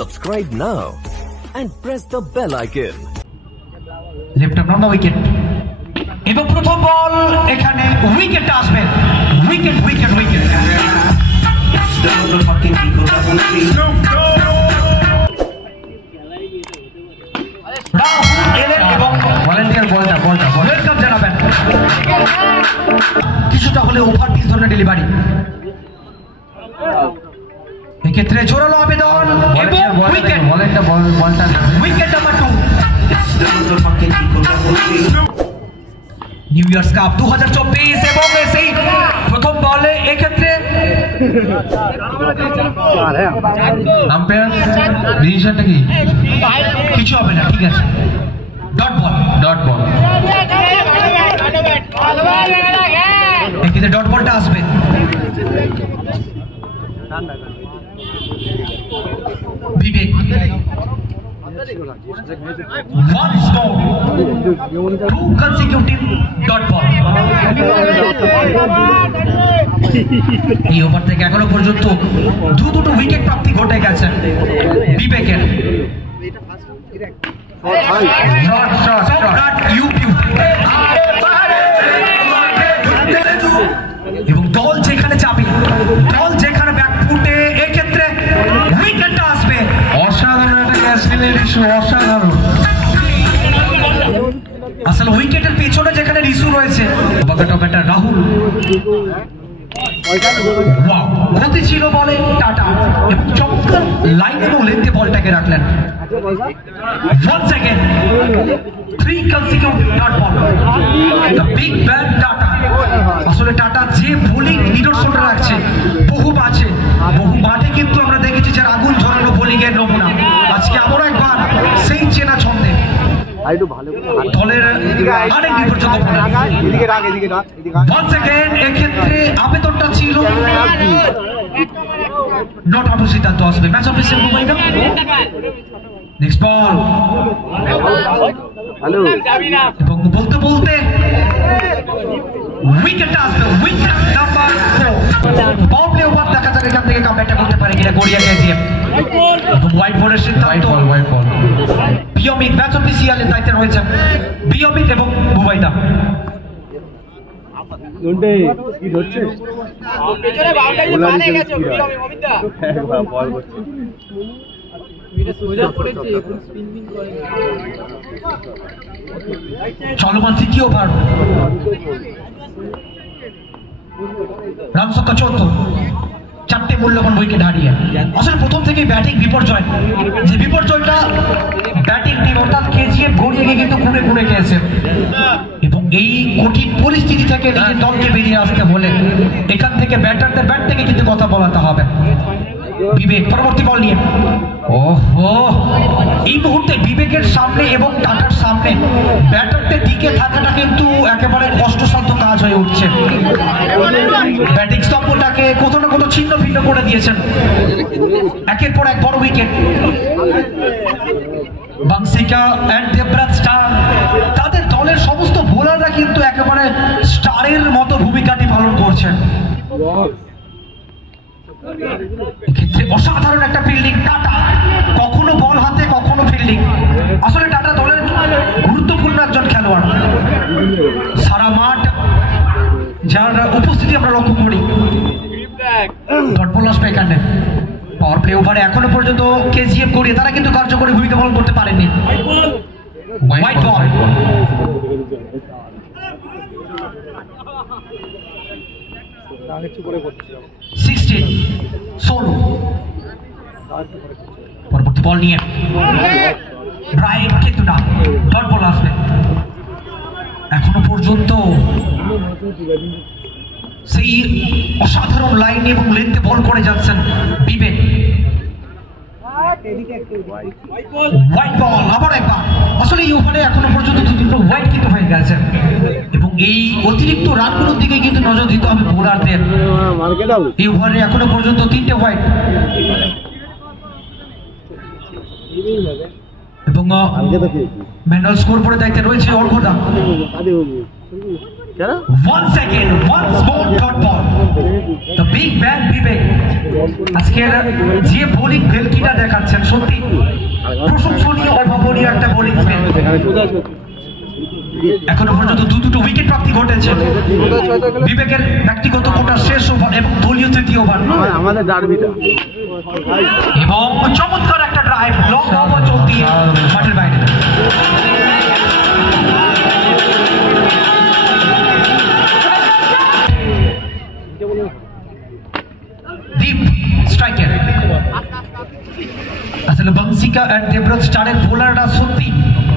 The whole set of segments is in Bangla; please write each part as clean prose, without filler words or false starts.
Subscribe now and press the bell icon. Left up on the wicket. এবং প্রথম বল এখানে উইকেট আসবে। Wicket wicket wicket. এবং ভলান্টিয়ার বলটা ওয়েলকাম জানাবেন। কিছুটা হলে ওভার পিচ ধরনের ডেলিভারি। এক্ষেত্রে জোরালো আবেদন এবং wicket. Wicket number 2। New years cup 2024 এবং সেই প্রথম বলে এক্ষেত্রে আম্পায়ার ডিসিশনটা কি? কিছু হবে না, ঠিক আছে। ডট বল এক্ষেত্রে ডট বলটা আসবে। বিবেক once more 2 consecutive dot ball। এই ওভার থেকে এখনো পর্যন্ত দুটো উইকেট প্রাপ্তি ঘটে গেছে বিবেকের। এবং দল যেখানে যাবে, দল যেখানে ব্যাকফুটে, এক্ষেত্রে উইকেটটা আসবে। অসাধারণ একটা ক্যাচ ফিল্ডিং ইস্যু, অসাধারণ। আসলে উইকেটের পেছনে যেখানে রিসু রয়েছে, ব্যাটার রাহুল গতি ছিল বলে টাটা এবং চমৎকার লাইন এবং লেন্থে বলটাকে রাখলেন। Once again 3 consecutive dot ball, the big bad tata. আসলে টাটা যে বোলিং নিদর্শনটা রাখছে বহু মাঠে কিন্তু আমরা দেখেছি যার আগুন ঝরানো বোলিং এর নমুনা। আজকে আবার একবার সেই চেনা ছন্দে দলের আরেক বিপর্যয়। Once again এক্ষেত্রে আবেদনটা ছিল নট আউট সিদ্ধান্ত আসবে। ম্যাচ অফ ডিসেম্বর মুম্বাইটা। নেক্সট বল এবং বলতে উইকেট আসবে। Wicket number 4। Ball play over দেখা যাক এখান থেকে কামব্যাকটা করতে পারে কিনা গড়িয়াকে দিয়ে। এবং হোয়াইট বলের সিদ্ধান্ত। বিয়মিত ম্যাচ অফিসিয়ালের দায়িত্বে রয়েছে বিয়মিত এবং মুম্বাইদা। চলমান তৃতীয় ওভার, রান সংখ্যা 14, 4টে মূল্যবান উইকেট হারিয়ে। আসলে প্রথম থেকেই ব্যাটিং বিপর্যয়, যে বিপর্যয়টা ব্যাটিং টিম অর্থাৎ কেজিএফ গড়িয়ে গিয়ে কিন্তু ঘুরে গিয়েছে। এবং এই কঠিন পরিস্থিতি থেকে নিজের দলকে বেরিয়ে আসতে হলে এখান থেকে ব্যাটারদের ব্যাট থেকে কিন্তু কথা বলাতে হবে। বিবেক পরবর্তী বল নিয়ে। ওহো, এই মুহূর্তে বিবেকের সামনে এবং টাটার সামনে ব্যাটারদের দিকে থাকাটা কিন্তু একেবারে কষ্টসাধ্য কাজ হয়ে উঠছে। ব্যাটিং স্তম্ভটাকে কোথাও না কোথাও ছিন্ন ভিন্ন করে দিয়েছেন। একের পর এক বড় উইকেট। বাংসিকা এন্ড দেবরাজ স্টার, তাদের দলের সমস্ত বোলাররা কিন্তু একেবারে স্টারের মতো ভূমিকাটি পালন করছেন। এক্ষেত্রে অসাধারণ একটা ফিল্ডিং টাটা, কখনো বল হাতে কখনো ফিল্ডিং। আসলে টাটা দলের গুরুত্বপূর্ণ একজন খেলোয়াড়, সারা মাঠ যার উপস্থিতি আমরা লক্ষ্য করি। ডট বল আসবে এখানে। পাওয়ার প্লে ওভারে এখনো পর্যন্ত কেজিএফ গড়িয়ে তারা কিন্তু কার্যকরী ভূমিকা পালন করতে পারেনি। White ball. পরবর্তী বল নিয়ে ব্রাইট কিন্তু না, ডট বল আসবে। এখনো পর্যন্ত সেই অসাধারণ লাইন এবং লেন্থে বল করে যাচ্ছেন বিবেক। হোয়াইট বল আবার একবার। আসলে এই ওভারে এখনো পর্যন্ত দুটো হোয়াইট কিন্তু হয়ে গেছে এবং এই অতিরিক্ত রানগুলোর দিকে কিন্তু নজর দিতে হবে বোলারদের। এই ওভারে এখনো পর্যন্ত 3টে হোয়াইট এবং ম্যানুয়াল স্কোর বোর্ডের দায়িত্বে রয়েছে অর্ঘদা। Once again, once more dot ball. The big man Vivek. আজকের যে বোলিং ভেলকিটা দেখাচ্ছেন সত্যি প্রশংসনীয়, অভাবনীয় একটা বোলিং স্পেল। এখনো পর্যন্ত দুটো উইকেট প্রাপ্তি ঘটেছে। বিবেকের ব্যক্তিগত কোটা শেষ ওভার এবং দলীয় তৃতীয় ওভার আমাদের ডার্বিটা এবং চমৎকার একটা ড্রাইভ লং ওভার চলতি মাঠের বাইরে। দীপ স্ট্রাইকার। আসলে বংশিকা আর দেবব্রত স্টারের বোলাররা সত্যি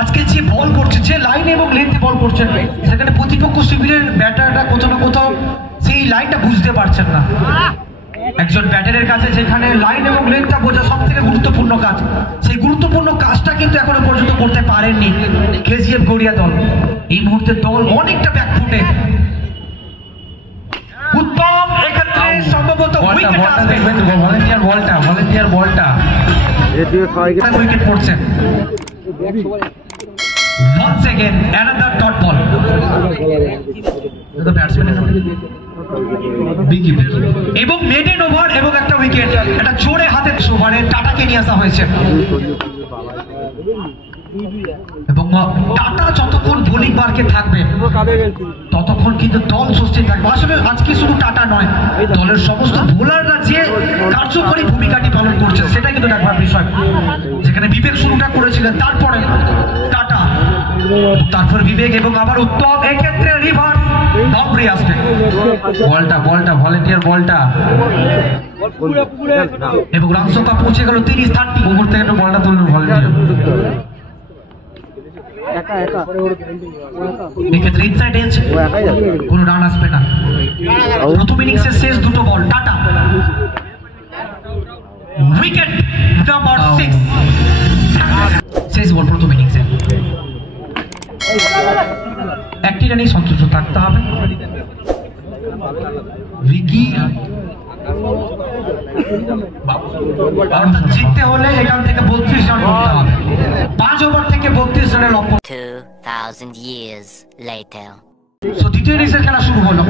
আজকে যে বল করছে, যে লাইন এবং লেন্থে বল করছেন, সেখানে প্রতিপক্ষ শিবিরের ব্যাটাররা কোথাও না কোথাও সেই লাইনটা বুঝতে পারছেন না। একজন ব্যাটারের কাছে যেখানে লাইন এবং লেন্থটা বোঝা সব থেকে গুরুত্বপূর্ণ কাজ, সেই গুরুত্বপূর্ণ কাজটা কিন্তু এখনো পর্যন্ত করতে পারেননি কেজিএফ গড়িয়া দল। এই মুহূর্তে দল অনেকটা ব্যাকফুটে। উত্তম এক্ষেত্রে সম্ভবত উইকেট আসবে। ভলেন্টিয়ার বলটা উইকেট পড়ছে। Once again another dot ball. The batsman এবং মেডেন ওভার এবং একটা উইকেট, একটা জোরে হাতে ওভারে টাটাকে নিয়ে আসা হয়েছে। এবং টাটা যতক্ষণ বোলিং মার্কে থাকবে ততক্ষণ কিন্তু দল স্বস্তি থাকবে। আসলে আজকে শুধু টাটা নয়, দলের সমস্ত বোলাররা যে কার্যকরী ভূমিকাটি পালন করছে সেটা কিন্তু দেখবার বিষয়। যেখানে বিবেক শুরুটা করেছিলেন, তারপরে টাটা, তারপর বিবেক এবং আবার উত্তম। এক্ষেত্রে রিভার্স বাউন্ডারি আসবে। বলটা ভলেন্টিয়ার বলটা এবং রান সংখ্যা পৌঁছে গেল 30-30। ওভার থেকে বলটা তুললো ভলেন্টিয়ার। এক্ষেত্রে ইনসাইড এজ, কোনো রান আসবে না। প্রথম ইনিংসের শেষ দুটো বল টাটা। উইকেট নাম্বার 6, শেষ বল প্রথম ইনিংসে। একটি রানেই সন্তুষ্ট থাকতে হবে। ভিকি জিততে হলে এখান থেকে 32 রান করতে হবে। 5 ওভার থেকে 32 রানের লক্ষ্য। 2000 years later. সো দ্বিতীয় ইনিংসের খেলা শুরু হলো।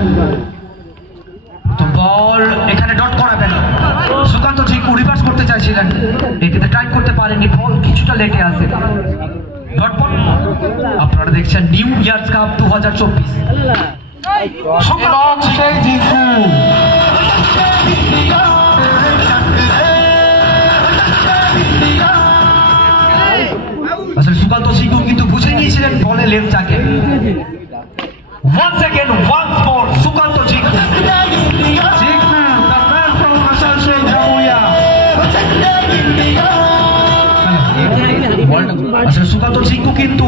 তো বল এখানে ডট করাবেন। সুকান্ত জিকু রিভার্স করতে চাইছিলেন, এক্ষেত্রে ট্রাই করতে পারেননি, বল কিছুটা লেটে আসে। Dot ball. আপনারা দেখছেন new years cup 2024। Sukanta Jiku আসলে সুকান্ত সিংহ কিন্তু বুঝে নিয়েছিলেন বলে লেন্থটাকে। Once again, once more, Sukanta সিংহ। আসলে সুকান্ত সিংহ কিন্তু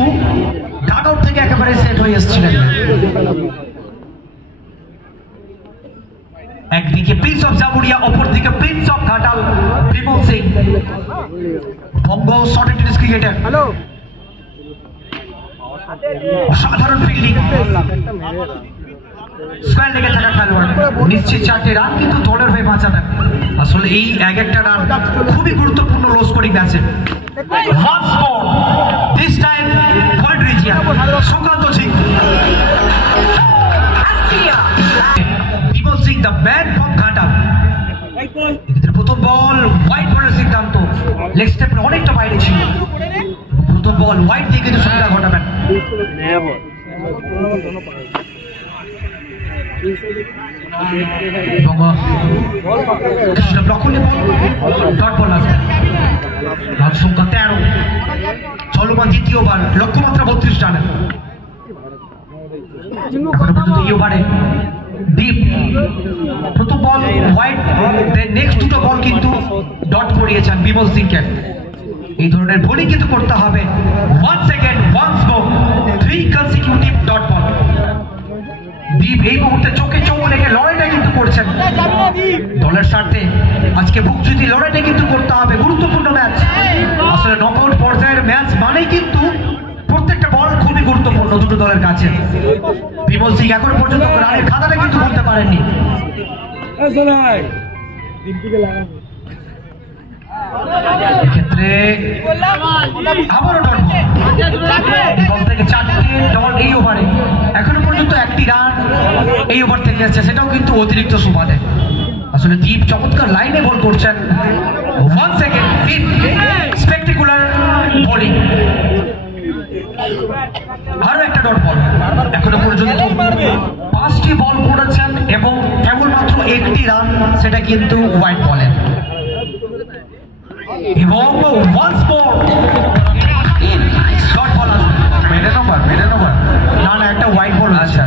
ডাগ আউট থেকে একেবারে সেট হয়ে এসেছিলেন। একদিকে প্রিন্স অফ জামুরিয়া, অপরদিকে Prince of Ghatal Bimal Singh. Banga short tennis cricketer, সাধারণ ফিল্ডিং, স্কোয়ার লেগে থাকা খেলোয়াড়, নিশ্চিত 4টে রান কিন্তু দলের হয়ে বাঁচাবেন। আসলে এই এক একটা রান খুবই গুরুত্বপূর্ণ লো স্কোরিং ম্যাচে। Once more, this time point region, Sukanta Singh. Bimal Singh, the man from Ghatal. প্রথম বল হোয়াইট বলের সিদ্ধান্ত, লেগ স্টেপের অনেকটা বাইরে ছিল। প্রথম বল হোয়াইট দিয়ে কিন্তু সুবিধা ঘটাবেন। ডট বল আসবে। রান সংখ্যা 13, চলমান দ্বিতীয় ওভার, লক্ষ্যমাত্রা 32 রানের। এখনো পর্যন্ত এই ওভারে দীপ প্রথম বল হোয়াইট, নেক্সট দুটো বল কিন্তু ডট করিয়েছেন বিমল সিংকে। এই ধরনের বোলিং কিন্তু করতে হবে। Once again, once more, 3 consecutive dot ball. দীপ এই মুহূর্তে চোখে চোখ রেখে লড়াইটা কিন্তু করছেন দলের স্বার্থে। আজকে বুকজুতি লড়াইটা কিন্তু করতে হবে, গুরুত্বপূর্ণ ম্যাচ। আসলে নকআউট পর্যায়ের ম্যাচ মানেই কিন্তু প্রত্যেকটা বল খুবই গুরুত্বপূর্ণ দুটো দলের কাছে। বিমল সিং এখন পর্যন্ত রানের খাতাটা কিন্তু বলতে পারেননি। এক্ষেত্রে আবারও ডট বল থেকে 4টে ডট এই ওভারে, এখনো পর্যন্ত 1টি রান এই ওভার থেকে আসছে, সেটাও কিন্তু অতিরিক্ত সুবাদে। আসলে দীপ চমৎকার লাইনে বল করছেন। 1 সেকেন্ড স্পেকটেকুলার বোলিং, আরো একটা ডট বল। এখনো পর্যন্ত 5টি বল করেছেন এবং কেবলমাত্র 1টি রান, সেটা কিন্তু হোয়াইট বলের। এবং once more ডট বল না একটা হোয়াইট বল। আচ্ছা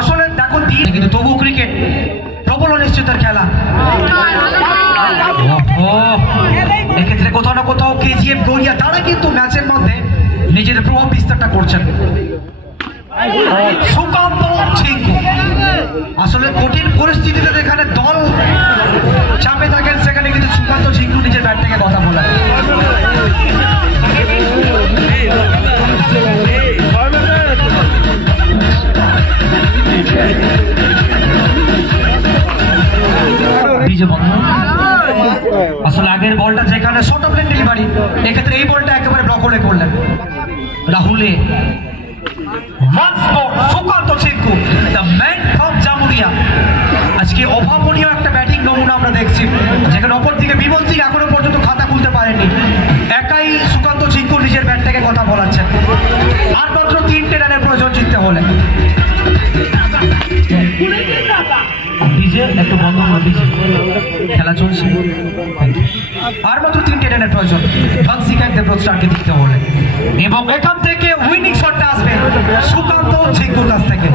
আসলে দেখো কিন্তু তবু ক্রিকেট প্রবল অনিশ্চিতের খেলা। এক্ষেত্রে কোথাও না কোথাও কেজিএফ গড়িয়া তারা কিন্তু ম্যাচের মধ্যে নিজেদের প্রভাব বিস্তারটা করছেন। সুকান্ত ঝিঙ্কু, আসলে কঠিন পরিস্থিতিতে যেখানে দল চাপে থাকেন সেখানে কিন্তু সুকান্ত ঝিঙ্কু নিজের ব্যাট থেকে কথা বলেন। আসলে আগের বলটা যেখানে শর্ট অফ লেন ডেলিভারি, এক্ষেত্রে এই বলটা একেবারে ব্লক করে করলেন রাহুলে। Sukanta Jhinku, the man from Jamuria. আজকে অভাবনীয় একটা ব্যাটিং নমুনা আমরা দেখছি, যেখানে অপরদিকে বিমল সিং এখনো পর্যন্ত খাতা খুলতে পারেনি। একাই সুকান্ত ঝিঙ্কু নিজের ব্যাট থেকে কথা বলাচ্ছেন। আর মাত্র 3টে রানের প্রয়োজন জিততে হলে। একটু বন্ধ করে দিচ্ছে, খেলা চলছে। আর মাত্র 3টে রানের প্রয়োজন ভাংসিকার দেবরোজকে দিতে হলে, এবং এখান থেকে উইনিং শটটা আসবে সুকান্ত ঝিঙ্কুর কাছ থেকে।